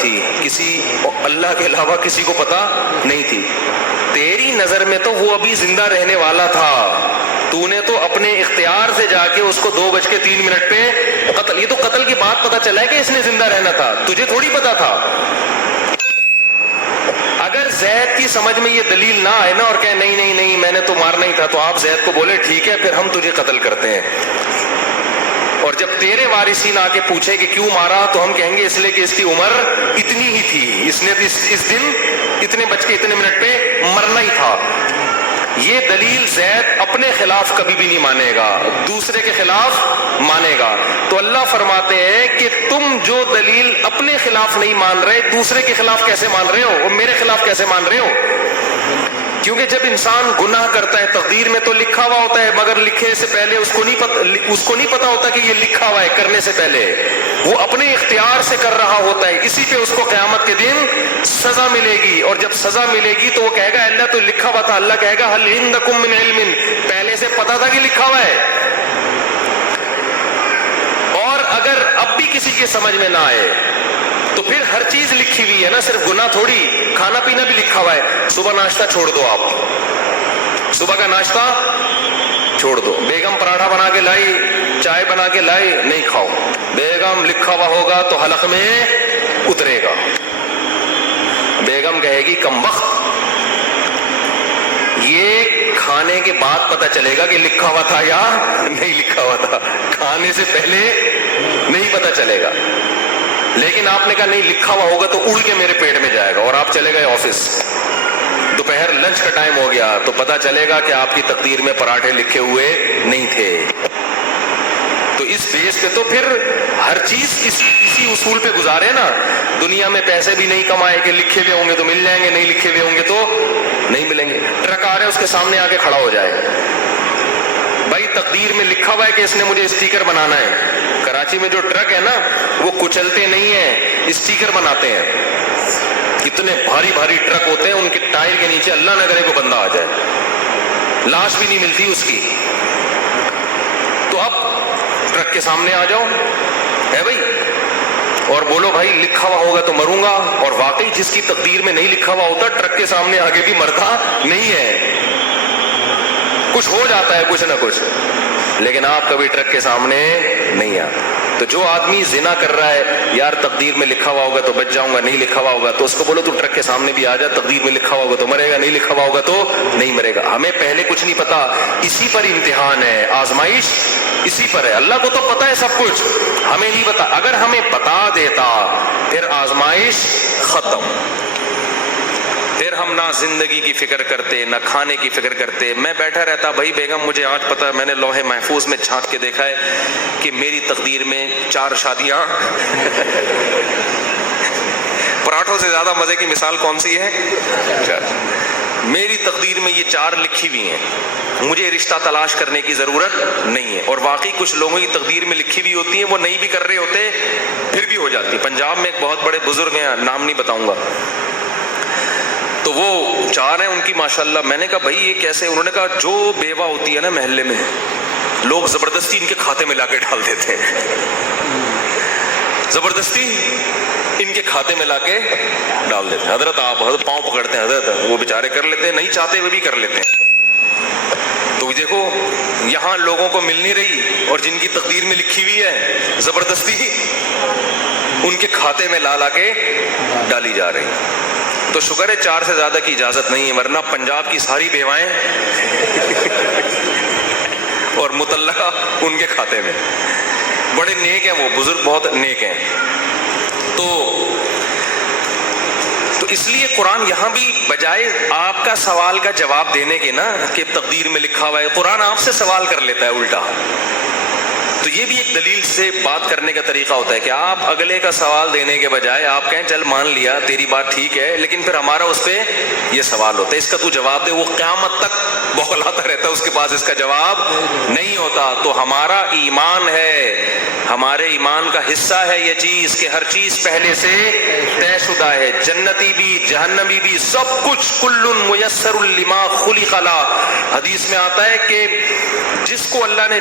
تھی, اللہ کے علاوہ کسی کو پتہ نہیں تھی. تیری نظر میں تو وہ ابھی زندہ رہنے والا تھا, تو نے تو اپنے اختیار سے جا کے اس کو 2:03 پہ قتل. یہ تو قتل کی بات پتہ چلا ہے کہ اس نے زندہ رہنا تھا, تجھے تھوڑی پتا تھا. اگر زید کی سمجھ میں یہ دلیل نہ آئے نا اور کہے نہیں نہیں نہیں میں نے تو مارنا ہی تھا, تو آپ زید کو بولے ٹھیک ہے پھر ہم تجھے قتل کرتے ہیں. اور جب تیرے وارثین آ کے پوچھے کہ کیوں مارا, تو ہم کہیں گے اس لیے کہ اس کی عمر اتنی ہی تھی, اس نے اس دن اتنے پہ مرنا ہی تھا. یہ دلیل زید اپنے خلاف کبھی بھی نہیں مانے گا, دوسرے کے خلاف مانے گا. تو اللہ فرماتے ہیں کہ تم جو دلیل اپنے خلاف نہیں مان رہے, دوسرے کے خلاف کیسے مان رہے ہو, اور میرے خلاف کیسے مان رہے ہو؟ کیونکہ جب انسان گناہ کرتا ہے تقدیر میں تو لکھا ہوا ہوتا ہے, مگر لکھے سے پہلے اس کو نہیں پتا ہوتا کہ یہ لکھا ہوا ہے. کرنے سے پہلے وہ اپنے اختیار سے کر رہا ہوتا ہے, اسی پہ اس کو قیامت کے دن سزا ملے گی. اور جب سزا ملے گی تو وہ کہے گا اللہ تو لکھا ہوا تھا. اللہ کہے گا ہل عندکم من علم, پہلے سے پتا تھا کہ لکھا ہوا ہے. اور اگر اب بھی کسی کے سمجھ میں نہ آئے تو پھر ہر چیز لکھی ہوئی ہے نا, صرف گناہ تھوڑی, کھانا پینا بھی لکھا ہوا ہے. صبح ناشتہ چھوڑ دو, آپ صبح کا ناشتہ چھوڑ دو. بیگم پراٹھا بنا کے لائی, چائے بنا کے لائی, نہیں کھاؤ. بیگم لکھا ہوا ہوگا تو حلق میں اترے گا. بیگم کہے گی کم وقت, یہ کھانے کے بعد پتہ چلے گا کہ لکھا ہوا تھا یا نہیں لکھا ہوا تھا, کھانے سے پہلے نہیں پتہ چلے گا. لیکن آپ نے کہا نہیں لکھا ہوا ہوگا تو اڑ کے میرے پیٹ میں جائے گا, اور آپ چلے گئے آفس, دوپہر لنچ کا ٹائم ہو گیا تو پتہ چلے گا کہ آپ کی تقدیر میں پراٹھے لکھے ہوئے نہیں تھے. تو اس بیس پہ تو پھر ہر چیز اسی اصول پہ گزارے نا. دنیا میں پیسے بھی نہیں کمائے کہ لکھے ہوئے ہوں گے تو مل جائیں گے, نہیں لکھے ہوئے ہوں گے تو نہیں ملیں گے. ٹرک آ رہے ہیں اس کے سامنے آ کے کھڑا ہو جائے, بھائی تقدیر میں لکھا ہوا ہے کہ اس نے مجھے اسٹیکر بنانا ہے. کراچی میں جو ٹرک ہے نا وہ کچلتے نہیں ہیں, اسٹیکر بناتے ہیں. اتنے بھاری بھاری ٹرک ہوتے ہیں, ان کے ٹائر کے نیچے اللہ نہ کرے کو بندہ آ جائے, لاش بھی نہیں ملتی اس کی. تو اب ٹرک کے سامنے آ جاؤ ہے بھائی, اور بولو بھائی لکھا ہوا ہوگا تو مروں گا. اور واقعی جس کی تقدیر میں نہیں لکھا ہوا ہوتا ٹرک کے سامنے آگے بھی مرتا نہیں ہے, کچھ ہو جاتا ہے کچھ نہ کچھ, لیکن آپ کبھی ٹرک کے سامنے نہیں آ. تو جو آدمی زنا کر رہا ہے, یار تقدیر میں لکھا ہوا ہوگا تو بچ جاؤں گا, نہیں لکھا ہوا ہوگا تو اس کو بولو تو ٹرک کے سامنے بھی آ جا, تقدیر میں لکھا ہوا ہوگا تو مرے گا, نہیں لکھا ہوا ہوگا تو نہیں مرے گا. ہمیں پہلے کچھ نہیں پتا, اسی پر امتحان ہے, آزمائش اسی پر ہے. اللہ کو تو پتا ہے سب کچھ, ہمیں نہیں پتا. اگر ہمیں بتا دیتا پھر آزمائش ختم, پھر ہم نہ زندگی کی فکر کرتے نہ کھانے کی فکر کرتے. میں بیٹھا رہتا, بھائی بیگم مجھے آج پتا, میں نے لوہے محفوظ میں جھانک کے دیکھا ہے کہ میری تقدیر میں 4 شادیاں. پراٹھوں سے زیادہ مزے کی مثال کون سی ہے؟ میری تقدیر میں یہ 4 لکھی ہوئی ہیں, مجھے رشتہ تلاش کرنے کی ضرورت نہیں ہے. اور واقعی کچھ لوگوں کی تقدیر میں لکھی ہوئی ہوتی ہیں, وہ نہیں بھی کر رہے ہوتے پھر بھی ہو جاتی. پنجاب میں ایک بہت بڑے بزرگ ہیں, نام نہیں بتاؤں گا, تو وہ 4 ہیں ان کی ماشاءاللہ. میں نے کہا بھائی یہ کیسے؟ انہوں نے کہا جو بیوہ ہوتی ہے نا محلے میں, لوگ زبردستی ان کے کھاتے میں لا کے ڈال دیتے ہیں, زبردستی ان کے کھاتے میں لا کے ڈال دیتے ہیں. حضرت آپ حضرت پاؤں پکڑتے ہیں, حضرت وہ بیچارے کر لیتے ہیں, نہیں چاہتے ہوئے بھی کر لیتے ہیں. تو دیکھو یہاں لوگوں کو مل نہیں رہی, اور جن کی تقدیر میں لکھی ہوئی ہے زبردستی ان کے کھاتے میں لا کے ڈالی جا رہی. تو شکر ہے 4 سے زیادہ کی اجازت نہیں ہے, ورنہ پنجاب کی ساری بیوائیں اور متعلقہ ان کے کھاتے میں. بڑے نیک ہیں وہ بزرگ, بہت نیک ہیں. تو اس لیے قرآن یہاں بھی بجائے آپ کا سوال کا جواب دینے کے نا کہ تقدیر میں لکھا ہوا ہے, قرآن آپ سے سوال کر لیتا ہے الٹا. تو یہ بھی ایک دلیل سے بات کرنے کا طریقہ ہوتا ہے کہ آپ اگلے کا سوال دینے کے بجائے آپ کہیں چل مان لیا تیری بات ٹھیک ہے, لیکن پھر ہمارا اس پہ یہ سوال ہوتا ہے, اس کا تو جواب دے. وہ قیامت تک بوکھلاتا رہتا ہے, اس کے پاس اس کا جواب نہیں ہوتا. تو ہمارا ایمان ہے, ہمارے ایمان کا حصہ ہے یہ چیز کہ ہر چیز پہلے سے طے شدہ ہے, جنتی بھی جہنمی بھی سب کچھ. کل میسر لما خلق لا, حدیث میں آتا ہے کہ جس کو اللہ نے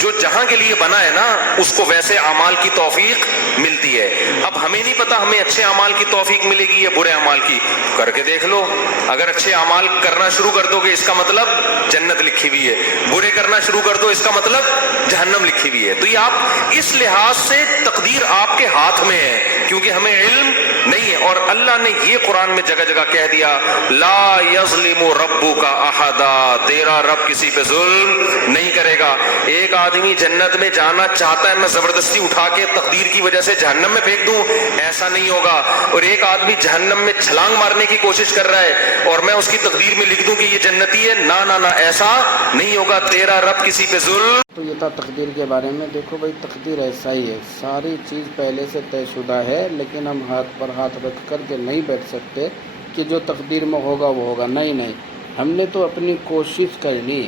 جو جہاں کے لیے بنا ہے نا اس کو ویسے اعمال کی توفیق ملتی ہے. اب ہمیں نہیں پتا ہمیں اچھے اعمال کی توفیق ملے گی یا برے اعمال کی. کر کے دیکھ لو, اگر اچھے اعمال کرنا شروع کر دو گے اس کا مطلب جنت لکھی ہوئی ہے, برے کرنا شروع کر دو اس کا مطلب جہنم لکھی ہوئی ہے. تو یہ آپ اس لحاظ سے تقدیر آپ کے ہاتھ میں ہے کیونکہ ہمیں علم نہیں ہے. اور اللہ نے یہ قرآن میں جگہ جگہ کہہ دیا لا یظلم ربک احدا, تیرا رب کسی پہ ظلم نہیں کرے گا. ایک آدمی جنت میں جانا چاہتا ہے, میں زبردستی اٹھا کے تقدیر کی وجہ سے جہنم میں پھینک دوں, ایسا نہیں ہوگا. اور ایک آدمی جہنم میں چھلانگ مارنے کی کوشش کر رہا ہے اور میں اس کی تقدیر میں لکھ دوں کہ یہ جنتی ہے, نہ ایسا نہیں ہوگا. تیرا رب کسی پہ ظلم. تو یہ تھا تقدیر کے بارے میں. دیکھو بھائی تقدیر ایسا ہی ہے, ساری چیز پہلے سے طے شدہ ہے, لیکن ہم ہاتھ پر ہاتھ رکھ کر کے نہیں بیٹھ سکتے کہ جو تقدیر میں ہوگا وہ ہوگا. نہیں, ہم نے تو اپنی کوشش کرنی.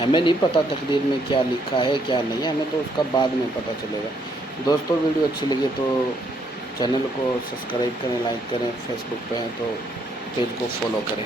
ہمیں نہیں پتہ تقدیر میں کیا لکھا ہے کیا نہیں ہے, ہمیں تو اس کا بعد میں پتہ چلے گا. دوستوں ویڈیو اچھی لگی تو چینل کو سبسکرائب کریں, لائک کریں. فیس بک پہ ہیں تو پیج کو فالو کریں.